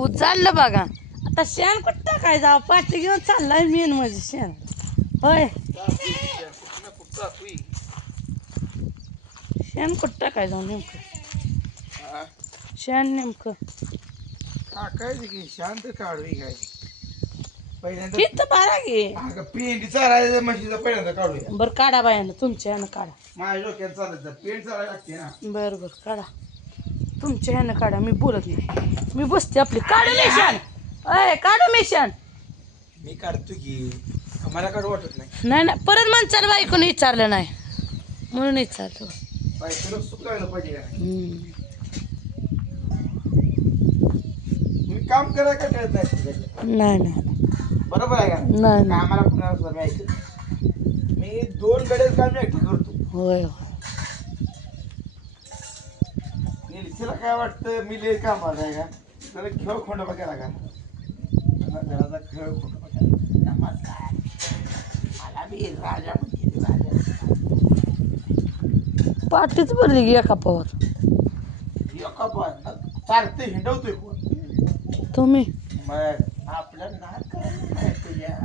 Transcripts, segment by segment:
उचाललं बघा आता शेण कुठं टाकायचं पाठी घेऊन चाललाय मेन म्हणजे शेण होय शेण कुठं टाकायचं नेमकं शेण नेमकं टाकायचं की शांत काढवी काय पहिल्यांदा तिथं बारा घे पेंडी चालायचं म्हशीचं पहिल्यांदा काढूया बरं काढा बायानं तुमच्या ह्यानं काढा माझ्या डोक्यात चालायचं पेंड चालायला लागते ना बरं बरं काढा तुमच्या ह्यानं काढा मी बोलत नाही मी बसते आपली काढू मिशान अय काढू मिशान मी काढतो की आम्हाला काढू वाटत नाही नाही ना परत माणसाला बायकोने विचारलं नाही म्हणून विचारलं बायकोला सुकायला पाहिजे का मी काम करायला काय कळत नाही तुझ्याकडे नाही नाही बरोबर आहे का नाही आम्हाला पुन्हा मी ऐकत मी 2 गड्यात काम एकटी करतो होय तिला काय वाटतं मी लय कामाला आहे का त्याला खेळ खोंडोबा केला का घराचा खेळ खोंडोबा केला मला बी राजा म्हणते राजा पाठीच भरली की एका पावर एका पण चालते हिंडवतोय कोण तुम्ही मग आपलं नाक करायला नाही तुझ्या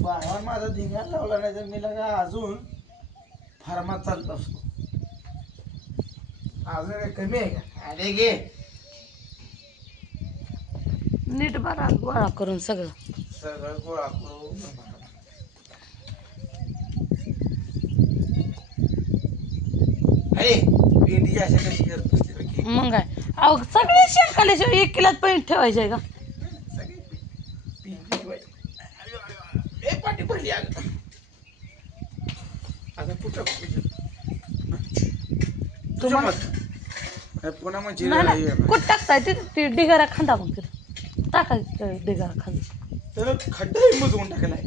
बाहेर माझा धिंगाण लावला नाही तर मी लगा अजून फार्मात चालत असतो अजून काय कमी आहे का अरे गे नीट बरा गोळा करून सगळं सगळं गोळा करून अरे पेंडी अशा कशी करत असते मग काय अहो सगळे शेण काढल्याशिवाय 1 किलोत पण ठेवायचे आहे का सगळी पेंडी पाठी पडली आता कुठं पुन्हा म्हणजे नाही कुठं टाकताय ते ढिगारा खांदा मग तिथं टाकायचं ढिगारा खांदा तर खड्डाही मुजवून टाकलाय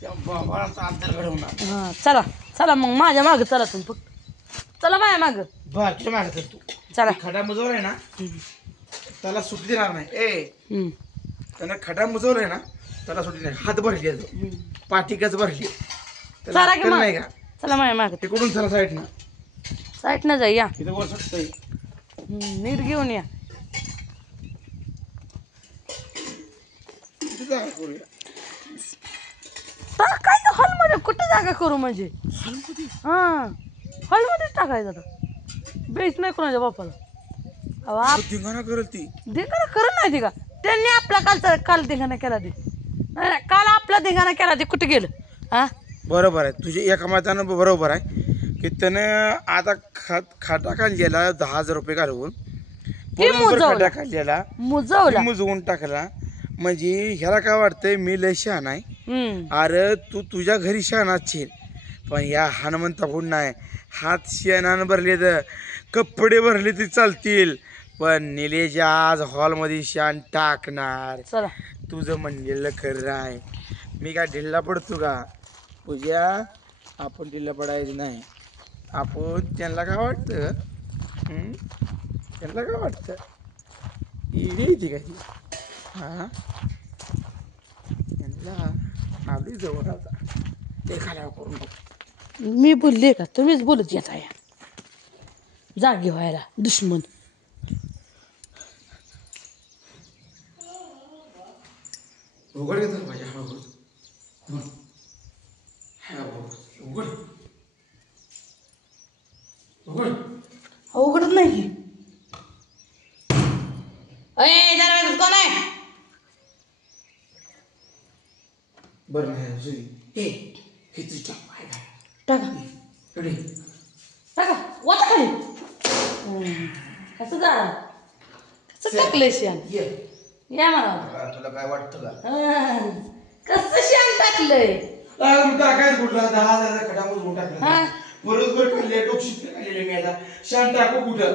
त्या बाबाचा अंतर घडवणार हां चला चला मग माझ्या मागं चला तुम्ही फक्त चला माझ्या मागं बर तुझ्या मागे तू चला खडा मुजवलाय ना त्याला सुट्टी देणार नाही त्यानं खडा मुजवलाय ना त्याला सुट्टी नाही हात भरली आहे पाठीकच भरली त्याला चला की अक्कल मग. नाही का चला माझ्या मागं तिकडून चला साईड ना साईट न जाई या तिथं वर सुटतंय नीट घेऊन या तिथं जागा करूया टाकायचं हॉलमध्ये कुठं जागा करू म्हणजे हां हॉलमध्येच टाकायचं आता बेस नाही कोणाच्या बापाला अहो आप धिंगाणा करल ती धिंगाणा करत नाही ती का त्यांनी आपला काल धिंगाणा केला ते नाही काल आपला धिंगाणा केला ते कुठे गेलं हा बरोबर आहे तुझे एका मतानं बरोबर आहे की त्यानं आता खाटा काढलेला 10,000 रुपये घालवून खड्डा काढलेला मुजवला मुजवून टाकला म्हणजे ह्याला काय वाटतंय मी लय शहाणा आहे अरे तू तुझ्या घरी शहाणा छेन पण या हनुमंताकडून नाही हात शेणानं भरले तर कपडे भरले तर चालतील पण निलेच्या आज हॉलमध्ये शान टाकणार चला तुझं म्हणलेलं खरं आहे मी काय ढिल्ला पडतो का पूजा आपण ढिल्ला पडायचं नाही आपण त्यांना काय वाटतं त्यांना काय वाटतं इडी येते का ती हां त्यांना आली जवळ आता ते खाल्यावर करून बघ मी बोलले का तुम्हीच बोलत येत आहे जागी व्हायला दुश्मन उघड घेतो माझ्या उघड उघड उघडत नाही अय दरवाजात कोण आहे बरं नाही सुरी ए किती टाका टाका वाचा खाली कसं झालं कसं टाकलंय शेण या मला तुला काय वाटतं का कसं शेण टाकलंय टाकायचं कुठला 10,000 खडा मुजवून टाकला हा बरोबर काढले डोकशीत काढलेले मी आता शान टाकू कुठं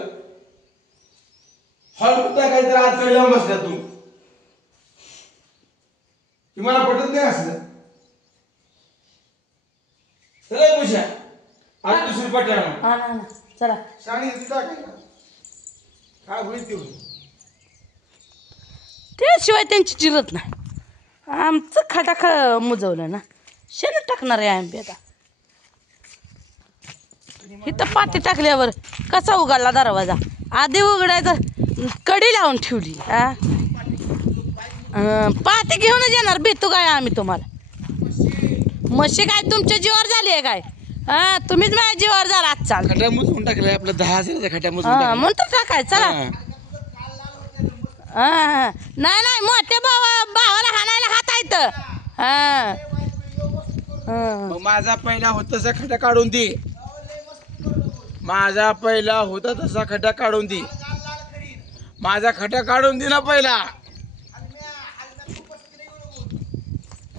हॉल कुठं टाकायचं आज चढला बसला तू मला पटत नाही असलं चला पूजा आज दुसरी पटाण हा ना चला शाणी टाकायला काय होईल ते होईल त्याशिवाय त्यांची जिरत नाही आमचं खाटा मुजवलं ना शेण टाकणार आहे आम्ही आता इथं पाठी टाकल्यावर कसा उघडला दरवाजा आधी उघडायचा कडी लावून ठेवली हा पाती घेऊनच येणार भेटू काय आम्ही तुम्हाला. म्हशी काय तुमच्या जीवावर झाली आहे काय? हा तुम्हीच माझ्या जीवावर झाला आजचा. खड्या मुजवून टाकलाय आपलं 10,000चा खड्या मुजवून हा टाकलाय. म्हणतो टाकाय चला. हा नाही नाही मोठ्या भावाला हाणायला हात आहेत. हा मग माझा पहिला होता तसा खड्डा काढून दे. माझा पहिला होता तसा खड्डा काढून दे. माझा खड्डा काढून दे ना पहिला.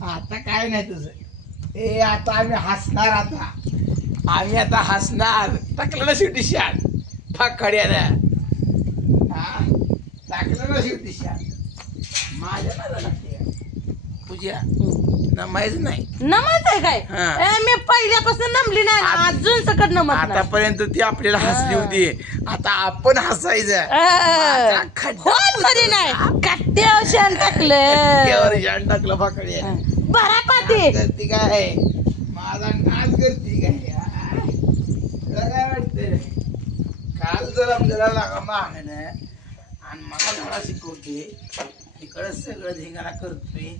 आता काय नाही तुझं ए आता आम्ही हसणार. आम्ही आता हसणार. टाकलं ना शेवटी शान फाकड्यानं. टाकलं ना शेवटी शान. माझ्या नादाला लागते पूजा नमायच नाही. नमत आहे काय? मी पहिल्यापासून नमली नाही अजून सकट नमत नाही. आतापर्यंत ती आपल्याला हसली होती. आता आपण हसायचं. मध्ये नाही कट्ट्यावर शेण टाकलं. शान टाकलं फाकड्या. बरा पाती करते काय माझा नाच करते काय. तुला काय वाटतंय काल जरा लागा मागणं आणि मला धडा शिकवते. इकडं सगळं धिंगाणा करतोय.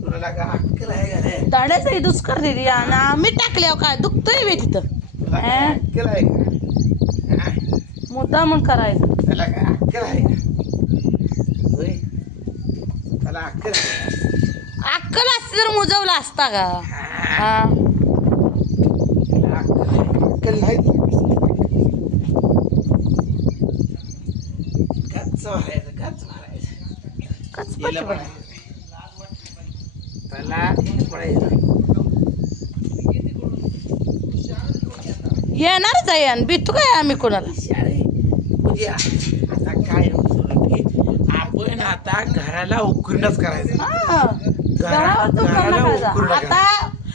तुला का अक्कल आहे का रे? दाड्याचाही दुष्कर दिली आणि आम्ही टाकल्यावर काय दुखतोय बे तिथं. तुला काय अक्कल आहे का? मुद्दा म्हणून करायचं. त्याला काय अक्कल आहे का? होय त्याला अक्कल आहे. अक्कल असते तर मुजवला असता का? अक्कल नाही. गच्च भरायचं गच्च भरायचं. कचपट बघ. येणारच आहे आणि भेटू काय आम्ही कोणाला. आता काय आपण आता घराला उकरणच करायचं.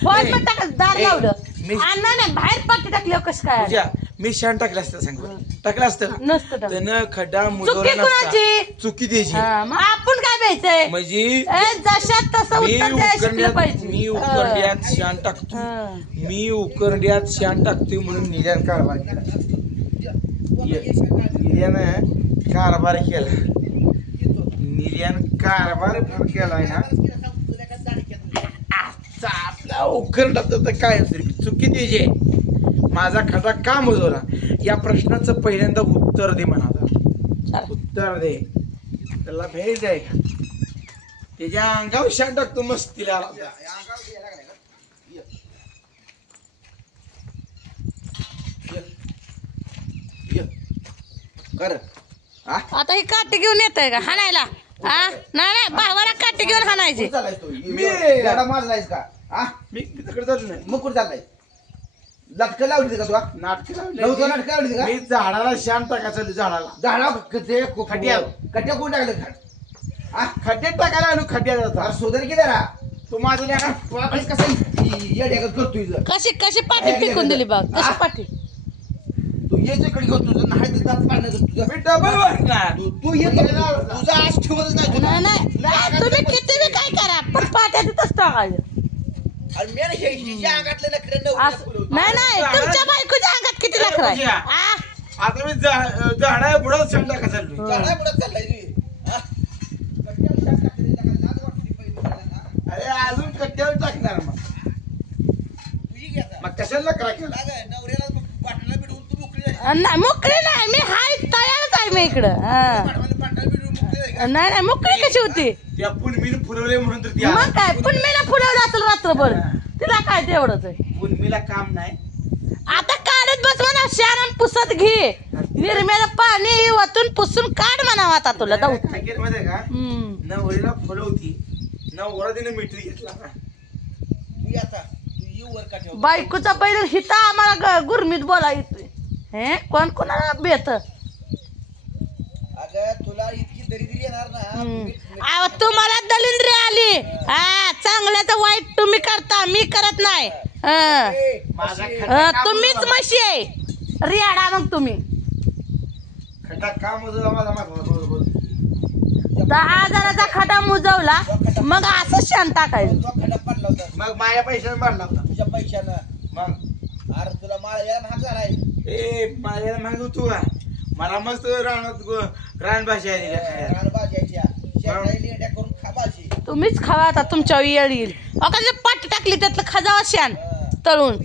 आता दार लावलं नाही बाहेर पाठी टाकल्यावर कसं काय? मी शान टाकलं असतं सांग. टाकलं असतं नसतं त्यानं खड्डा मुजवला नसता. चुकी द्यायची. आपण काय प्यायचंय म्हणजे जशात तसं मी उकरड्यात शान टाकतो. मी उकरड्यात शान टाकतोय म्हणून निर्यान कारभार केला. निर्यानं कारभार केला. निर्यान कारभार केलाय ना. आपला उकरडात तर काय चुकी द्यायची. माझा खड्डा का मुजवला या प्रश्नाचं पहिल्यांदा उत्तर दे म्हणा. उत्तर दे. त्याला भेट आहे का? त्याच्या अंगावर शान टाकतो मस्तीला. आता ही काठी घेऊन येत आहे का हाणायला? नाही भावाला काठी घेऊन हाणायची. मी तिकडे चालू नाही. मग कुठे चाललाय? लटकं लावली का तुला? नाटक नाटकं लावली का? मी झाडाला शान टाकायचं. झाडाला झाडा खड्ड्यात. कट्या कोण टाकलं खाट? खड्ड्यात टाकायला आणू. खड्ड्यात जाता सोदर की जरा तू माझं कसं येड्या करतोय कशी पाठी फेकून दिली बघ. कशी पाठी तू याच्या कडे घेतो तुझं नाही तर दात पाडणं तुझं. मी डबल वाटणार. तू ये तुझा आज ठेवतच नाही तुला. नाही तुम्ही किती बी काय करा पण पाट्या तिथंच टाकायचं. आणि मी हिच्या अंगातलं नखरं नाही तुमच्या बायकोच्या अंगात किती नखरं आहे? आता मी झाडा बुडात शान टाका चाललो. चाललाय. अरे अजून कट्ट्यावर टाकणार. मग कशाला करा केला? नवऱ्याला पाटला बिडवून तू मोकळी झाली. नाही मोकळी नाही मी हाय तयारच आहे मी इकडं. पाटला बिडवून मोकळी झाली. नाही मोकळी कशी होती? त्या पुनमीनं फुलवले म्हणून तर ती मग काय पुनमीला फुलवलं असेल रात्रभर. तिला काय तेवढंच आहे. पुनमीला काम नाही. आता काढत बस म्हणा शान पुसत घे. निर्म्याला पाणी वाटून पुसून काढ म्हणावं आता तुला जाऊ. मध्ये का नवरीला फुलवती. नवरा तिने मिठी घेतला ना. तू आता तू येऊ वर का ठेव. बायकोचा बैल हिता आम्हाला गुरमीत बोला येतोय. हे कोण कोणाला बेत. अगं तुला इतकी दरिद्री येणार ना. तुम्हाला दलिंद्री आली. चांगल्याचं वाईट तुम्ही करता मी करत नाही. तुम्हीच म्हशी आहे रियाडा. मग तुम्ही खड्डा का मुजवला माझा मागं 10,000चा खडा मुजवला मग असं शान टाकायचं. तो खड्डा पडला होता मग माझ्या पैशाने मारला होता. तुझ्या पैशानं. मग अरे तुला माळ यायला महाग झालाय. ए माझ्या मागू तू का मला मस्त रानभाजी आली का खायला. भाज्याच्या शेंगाई लेंड्या करून खा भाजी. तुम्हीच खावा आता तुमच्या येळ येईल अका जे पाट टाकली त्यातलं खाजावा शान तळून